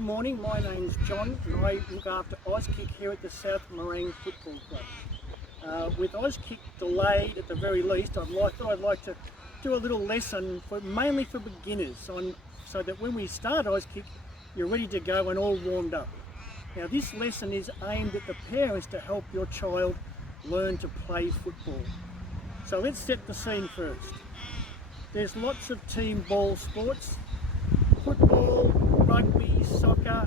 Good morning, my name's John and I look after Auskick here at the South Morang Football Club. With Auskick delayed at the very least, I'd like to do a little lesson mainly for beginners so that when we start Auskick you're ready to go and all warmed up. Now this lesson is aimed at the parents to help your child learn to play football. So let's set the scene first. There's lots of team ball sports: football, rugby, soccer,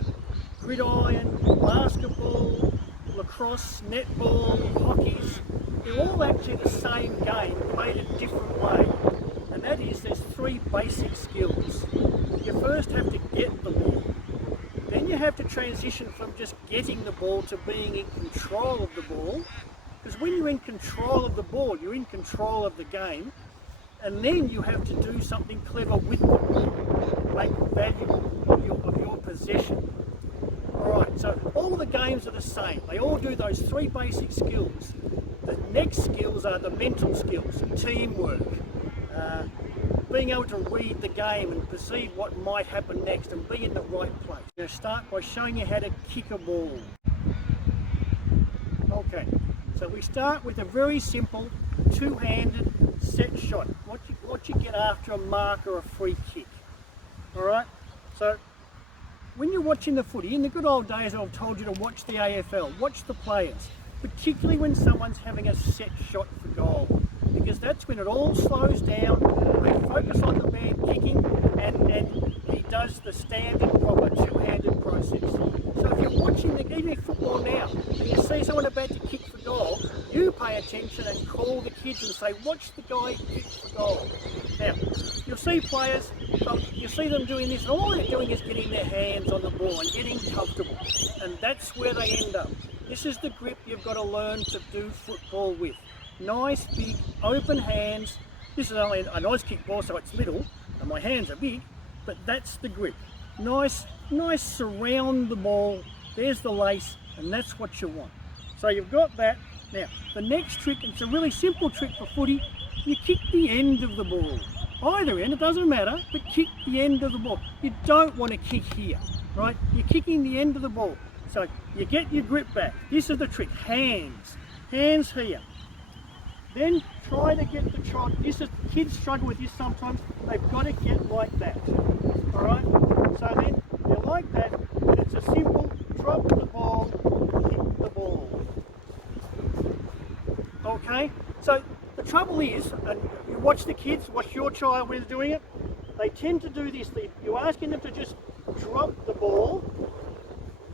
gridiron, basketball, lacrosse, netball, hockeys. They're all actually the same game played a different way. And that is, there's three basic skills. You first have to get the ball. Then you have to transition from just getting the ball to being in control of the ball. Because when you're in control of the ball, you're in control of the game. And then you have to do something clever with the ball, make value of your possession. Alright, so all the games are the same. They all do those three basic skills. The next skills are the mental skills: teamwork, being able to read the game and perceive what might happen next and be in the right place. I'm going to start by showing you how to kick a ball. Okay, so we start with a very simple two-handed set shot, what you get after a mark or a free kick. Alright, so when you're watching the footy, in the good old days I've told you to watch the AFL, watch the players, particularly when someone's having a set shot for goal, because that's when it all slows down. They focus on the man kicking and he does the standard proper two-handed process. So if you're watching even football now and you see someone about to kick for goal, you pay attention and call the kids and say, watch the guy kick for goal. Now, you'll see players, you see them doing this, and all they're doing is getting their hands on the ball and getting comfortable. And that's where they end up. This is the grip you've got to learn to do football with. Nice, big, open hands. This is only an Auskick ball, so it's little, and my hands are big, but that's the grip. Nice, surround the ball. There's the lace, and that's what you want. So you've got that. Now, the next trick, it's a really simple trick for footy, you kick the end of the ball. Either end, it doesn't matter, but kick the end of the ball. You don't want to kick here, right? You're kicking the end of the ball. So you get your grip back. This is the trick, hands here. Then try to get the child, kids struggle with this sometimes, they've got to get like that, alright? So then they're like that, and it's a simple drop the ball, kick the ball. Okay, so the trouble is, and you watch the kids, watch your child when they're doing it, they tend to do this. You're asking them to just drop the ball,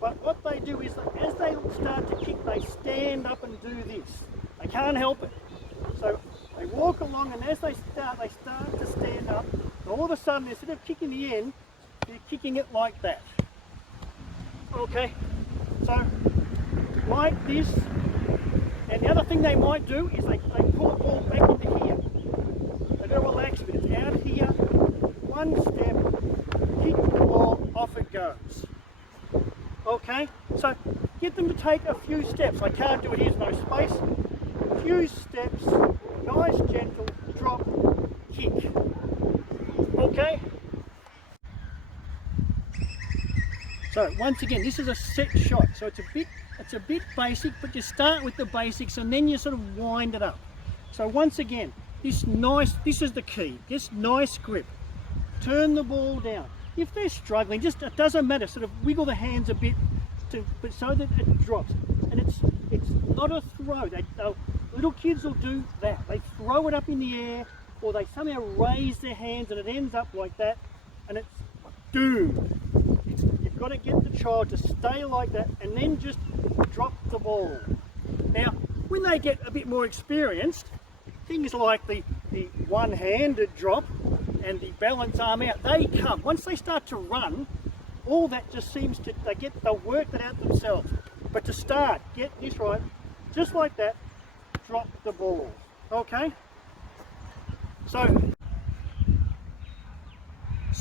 but what they do is that as they start to kick, they stand up and do this. They can't help it. So they walk along, and as they start to stand up, and all of a sudden, instead of kicking the end, they're kicking it like that. Okay, so like this. And the other thing they might do is they pull the ball back into here. They don't relax with it. Out here, one step, kick the ball, off it goes. Okay, so get them to take a few steps. I can't do it, here's no space. A few steps, nice, gentle, drop, kick. Okay? So once again, this is a set shot, so it's a bit basic, but you start with the basics and then you sort of wind it up. So once again, this is the key, this nice grip. Turn the ball down. If they're struggling, it doesn't matter, sort of wiggle the hands a bit, but so that it drops. And it's not a throw. Little kids will do that. They throw it up in the air, or they somehow raise their hands and it ends up like that, and it's doomed. You've got to get the child to stay like that and then just drop the ball. Now, when they get a bit more experienced, things like the one-handed drop and the balance arm out, they come. Once they start to run, all that just they'll work that out themselves. But to start, get this right, just like that, drop the ball. Okay? So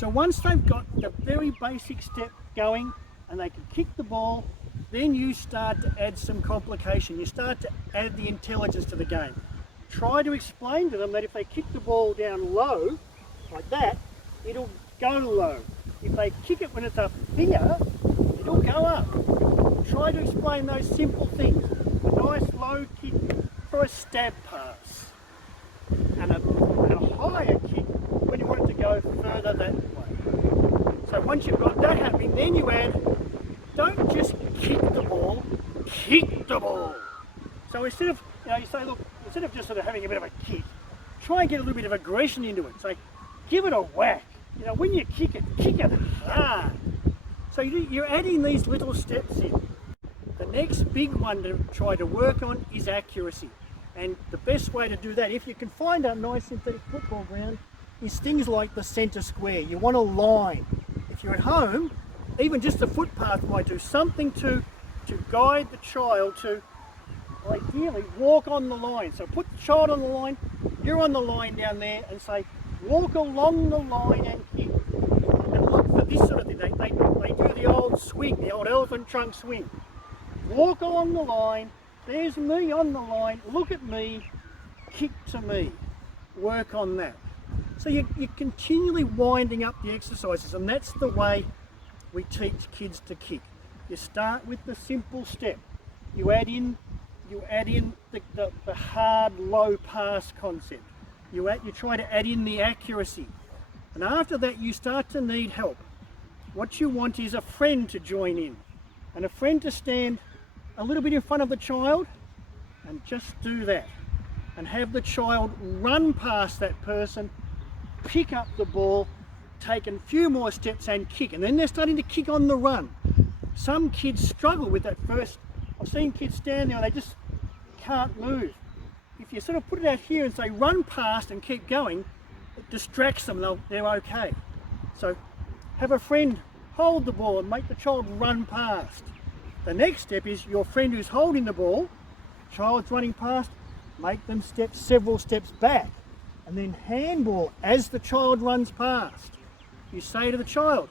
once they've got the very basic step going and they can kick the ball, then you start to add some complication. You start to add the intelligence to the game. Try to explain to them that if they kick the ball down low, like that, it'll go low. If they kick it when it's up here, you'll go up. Try to explain those simple things. A nice low kick for a stab pass. And a higher kick when you want it to go further that way. So once you've got that happening, then you add, don't just kick the ball, kick the ball. So instead of, you say, look, instead of just sort of having a bit of a kick, try and get a little bit of aggression into it. So give it a whack. When you kick it hard. So you're adding these little steps in. The next big one to try to work on is accuracy. And the best way to do that, if you can find a nice synthetic football ground, is things like the centre square. You want a line. If you're at home, even just a footpath might do something to guide the child to ideally walk on the line. So put the child on the line, you're on the line down there, and say, walk along the line and kick. And look for this sort of thing. They do the old swing, the old elephant trunk swing. Walk along the line, there's me on the line, look at me, kick to me. Work on that. So you're continually winding up the exercises, and that's the way we teach kids to kick. You start with the simple step. You add in the hard low pass concept. You try to add in the accuracy. And after that you start to need help. What you want is a friend to join in, and a friend to stand a little bit in front of the child and just do that. And have the child run past that person, pick up the ball, take a few more steps and kick. And then they're starting to kick on the run. Some kids struggle with that first. I've seen kids stand there and they just can't move. If you sort of put it out here and say run past and keep going, it distracts them, they're okay. So have a friend hold the ball and make the child run past. The next step is your friend who's holding the ball, child's running past, make them step several steps back, and then handball as the child runs past. You say to the child,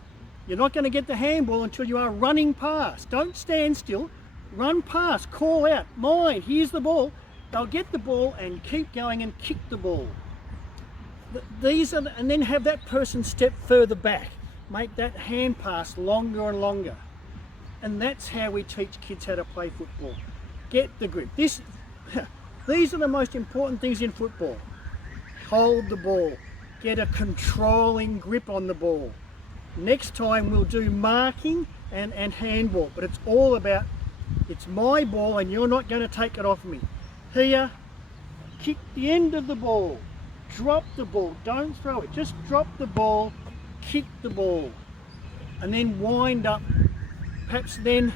you're not going to get the handball until you are running past. Don't stand still, run past, call out, mine, here's the ball. They'll get the ball and keep going and kick the ball. And then have that person step further back. Make that hand pass longer and longer. And that's how we teach kids how to play football. Get the grip. These are the most important things in football. Hold the ball. Get a controlling grip on the ball. Next time we'll do marking and handball, but it's all about, it's my ball and you're not going to take it off me. Here, kick the end of the ball. Drop the ball. Don't throw it. Just drop the ball, kick the ball. And then wind up. Perhaps then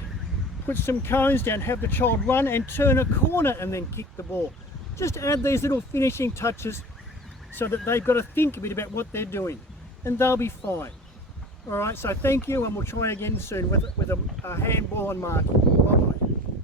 put some cones down, have the child run and turn a corner and then kick the ball. Just add these little finishing touches so that they've got to think a bit about what they're doing, and they'll be fine. All right, so thank you, and we'll try again soon with a handball and marking. Bye-bye.